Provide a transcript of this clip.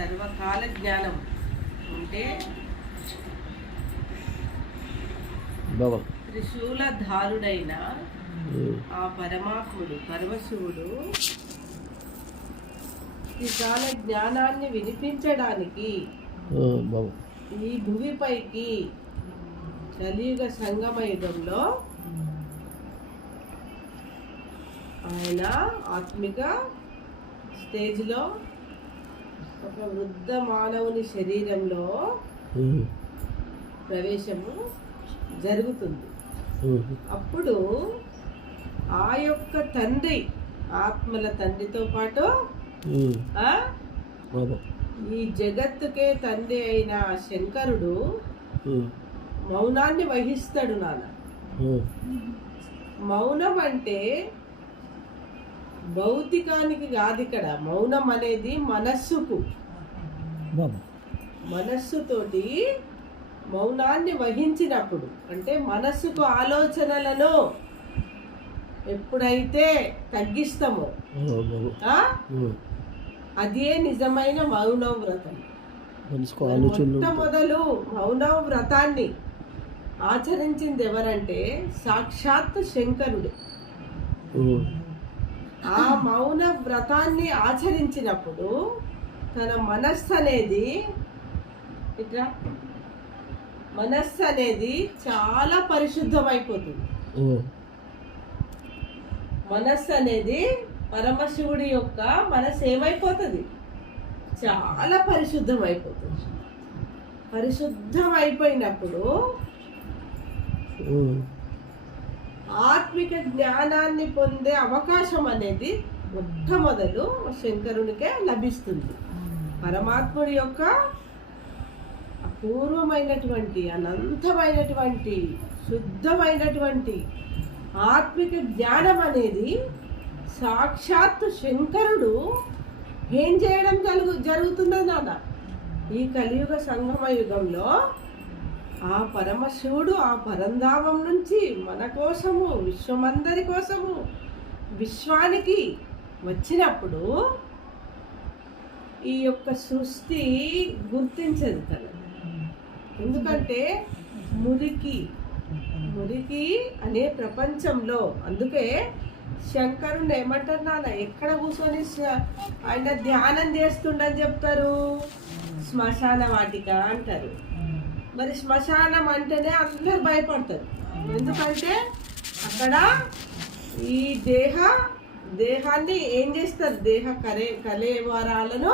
సర్వకాల జ్ఞానం అంటే త్రిశూలధారుడైన ఆ పరమాత్ముడు పరమశివుడు త్రికాల జ్ఞానాన్ని వినిపించడానికి ఈ భూమిపైకి కలియుగ సంగమయుగంలో ఆయన ఆత్మిక స్టేజ్లో ఒక వృద్ధ మానవుని శరీరంలో ప్రవేశము జరుగుతుంది. అప్పుడు ఆ యొక్క తండ్రి ఆత్మల తండ్రితో పాటు ఈ జగత్తుకే తండ్రి అయిన శంకరుడు మౌనాన్ని వహిస్తాడు. నాన్న, మౌనం అంటే భౌతికానికి కాదు. ఇక్కడ మౌనం అనేది మనస్సుతోటి మౌనాన్ని వహించినప్పుడు, అంటే మనస్సుకు ఆలోచనలను ఎప్పుడైతే తగ్గిస్తామో అదే నిజమైన మౌన వ్రతం. మొట్టమొదలు మౌన వ్రతాన్ని ఆచరించింది ఎవరంటే సాక్షాత్ శంకరుడు. ఆ మౌన వ్రతాన్ని ఆచరించినప్పుడు తన మనస్సు అనేది చాలా పరిశుద్ధమైపోతుంది. మనస్సు అనేది పరమశివుడి యొక్క మనస్సు ఏమైపోతుంది? చాలా పరిశుద్ధమైపోతుంది. పరిశుద్ధం అయిపోయినప్పుడు ఆత్మిక జ్ఞానాన్ని పొందే అవకాశం అనేది మొట్టమొదలు శంకరునికే లభిస్తుంది. పరమాత్ముడి యొక్క అపూర్వమైనటువంటి, అనంతమైనటువంటి, శుద్ధమైనటువంటి ఆత్మిక జ్ఞానం అనేది సాక్షాత్తు శంకరుడు ఏం చేయడం జరుగుతుందో నాన్న, ఈ కలియుగ సంగమ యుగంలో ఆ పరమశివుడు ఆ పరంధామం నుంచి మన కోసము, విశ్వమందరి కోసము, విశ్వానికి వచ్చినప్పుడు ఈ యొక్క సృష్టి గుర్తించదు తను. ఎందుకంటే మురికి అనే ప్రపంచంలో, అందుకే శంకరుని ఏమంటారు నాన్న, ఎక్కడ కూర్చొని ఆయన ధ్యానం చేస్తుండని చెప్తారు? శ్మశాన వాటిక అంటారు. మరి శ్మశానం అంటేనే అందరూ భయపడతారు. ఎందుకంటే అక్కడ ఈ దేహాన్ని ఏం చేస్తారు? దేహ కలేవరాలను